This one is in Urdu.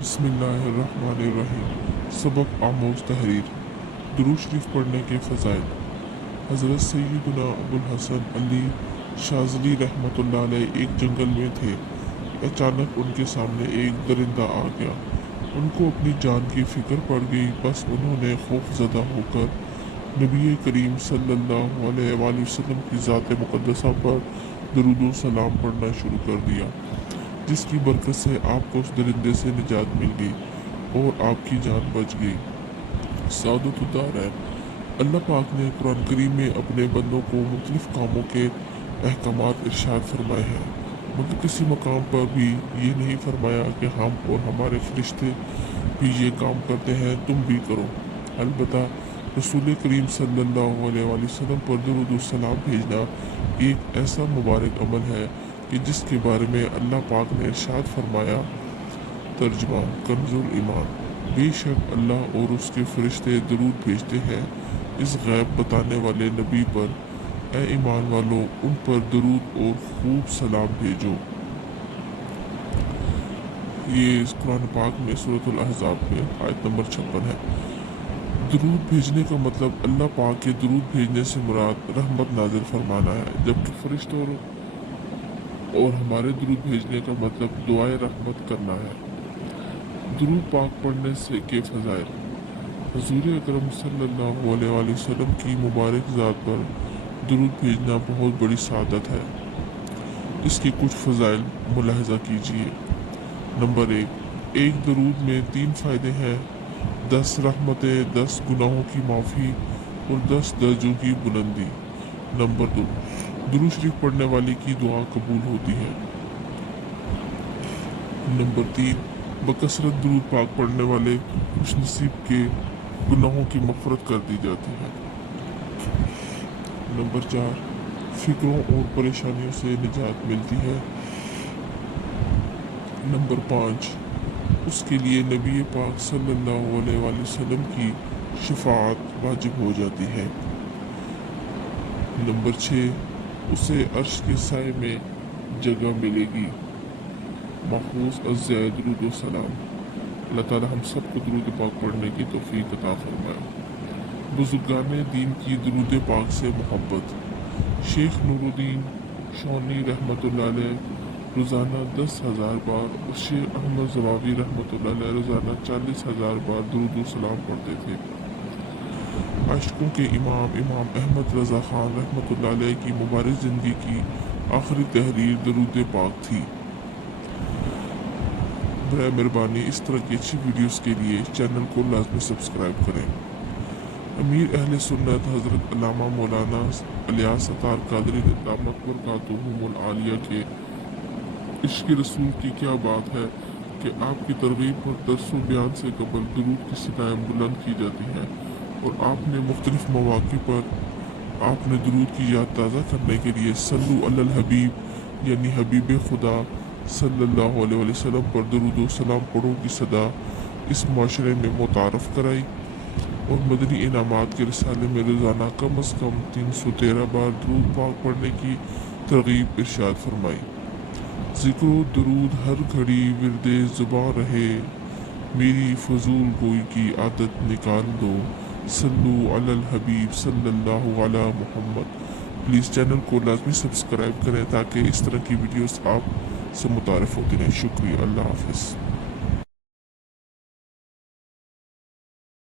بسم اللہ الرحمن الرحیم۔ سبق آموز تحریر۔ درود شریف پڑھنے کے فضائل۔ حضرت سیدنا ابوالحسن علی شاذلی رحمۃ اللہ علیہ ایک جنگل میں تھے۔ اچانک ان کے سامنے ایک درندہ آ گیا۔ ان کو اپنی جان کی فکر پڑ گئی، بس انہوں نے خوف زدہ ہو کر نبی کریم صلی اللہ علیہ وآلہ وسلم کی ذات مقدسہ پر درود و سلام پڑھنا شروع کر دیا، جس کی برکت سے آپ کو اس درندے سے نجات مل گئی اور آپ کی جان بچ گئی۔ سعادت الدارین۔ اللہ پاک نے قرآن کریم میں اپنے بندوں کو مختلف کاموں کے احکامات ارشاد فرمائے ہیں، مگر کسی مقام پر بھی یہ نہیں فرمایا کہ ہم اور ہمارے فرشتے بھی یہ کام کرتے ہیں، تم بھی کرو۔ البتہ رسول کریم صلی اللہ علیہ وآلہ وسلم پر درود و سلام بھیجنا ایک ایسا مبارک عمل ہے کہ جس کے بارے میں اللہ پاک نے ارشاد فرمایا۔ ترجمہ کنز الایمان۔ بے شک اللہ اور اس کے فرشتے درود بھیجتے ہیں اس غیب بتانے والے نبی پر، اے ایمان والو ان پر درود اور خوب سلام بھیجو۔ یہ قرآن پاک میں سورۃ الاحزاب میں آیت نمبر 56 ہے۔ درود بھیجنے کا مطلب اللہ پاک کے درود بھیجنے سے مراد رحمت نازل فرمانا ہے، جبکہ فرشتوں اور ہمارے درود بھیجنے کا مطلب دعائے رحمت کرنا ہے۔ درود پاک پڑھنے سے کے فضائل۔ حضور اکرم صلی اللہ علیہ وآلہ وسلم کی مبارک ذات پر درود بھیجنا بہت بڑی سعادت ہے۔ اس کے کچھ فضائل ملاحظہ کیجیے۔ نمبر 1، درود میں 3 فائدے ہیں: 10 رحمتیں، 10 گناہوں کی معافی اور 10 درجوں کی بلندی۔ نمبر 2، درود شریف پڑھنے والے کی دعا قبول ہوتی ہے۔ نمبر 3، بکثرت درود پاک پڑھنے والے خوش نصیب کے گناہوں کی مغفرت کر دی جاتی ہے۔ نمبر 4، فکروں اور پریشانیوں سے نجات ملتی ہے۔ نمبر 5، اس کے لیے نبی پاک صلی اللہ علیہ وآلہ وسلم کی شفاعت واجب ہو جاتی ہے۔ نمبر 6، اسے عرش کے سائے میں جگہ ملے گی۔ محفوظ ازیائے درود و سلام۔ اللہ تعالی ہم سب کو درود پاک پڑھنے کی توفیق عطا فرمائے۔ بزرگان دین کی درود پاک سے محبت۔ شیخ نور الدین شونی رحمۃ اللہ علیہ روزانہ 10,000 بار اور شیخ احمد زواوی رحمۃ اللہ علیہ روزانہ 40,000 بار درود و سلام پڑھتے تھے۔ عاشقوں کے امام احمد رضا خان رحمۃ اللہ علیہ کی مبارک زندگی کی آخری تحریر درود پاک تھی۔ برائے مہربانی اس طرح کی اچھی ویڈیوز کے لیے چینل کو لازمی سبسکرائب کریں۔ امیر اہل سنت حضرت علامہ مولانا الیاس اطہر قادری دامت برکاتہم العالیہ کے عشق رسول کی کیا بات ہے کہ آپ کی ترغیب پر درس و بیان سے قبل درود کی صدائیں بلند کی جاتی ہیں، اور آپ نے مختلف مواقع پر آپ نے درود کی یاد تازہ کرنے کے لیے صلو علی الحبیب یعنی حبیب خدا صلی اللہ علیہ وآلہ وسلم پر درود و سلام پڑھو کی صدا اس معاشرے میں متعارف کرائی، اور مدنی انعامات کے رسالے میں روزانہ کم از کم 313 بار درود پاک پڑھنے کی ترغیب ارشاد فرمائی۔ ذکر و درود ہر گھڑی ورد زباں رہے، میری فضول گوئی کی عادت نکال دو، صلو علی الحبیب صلی اللہ علی محمد۔ پلیز چینل کو لازمی سبسکرائب کریں تاکہ اس طرح کی ویڈیوز آپ سے متعارف ہوتی رہیں۔ شکریہ، اللہ حافظ۔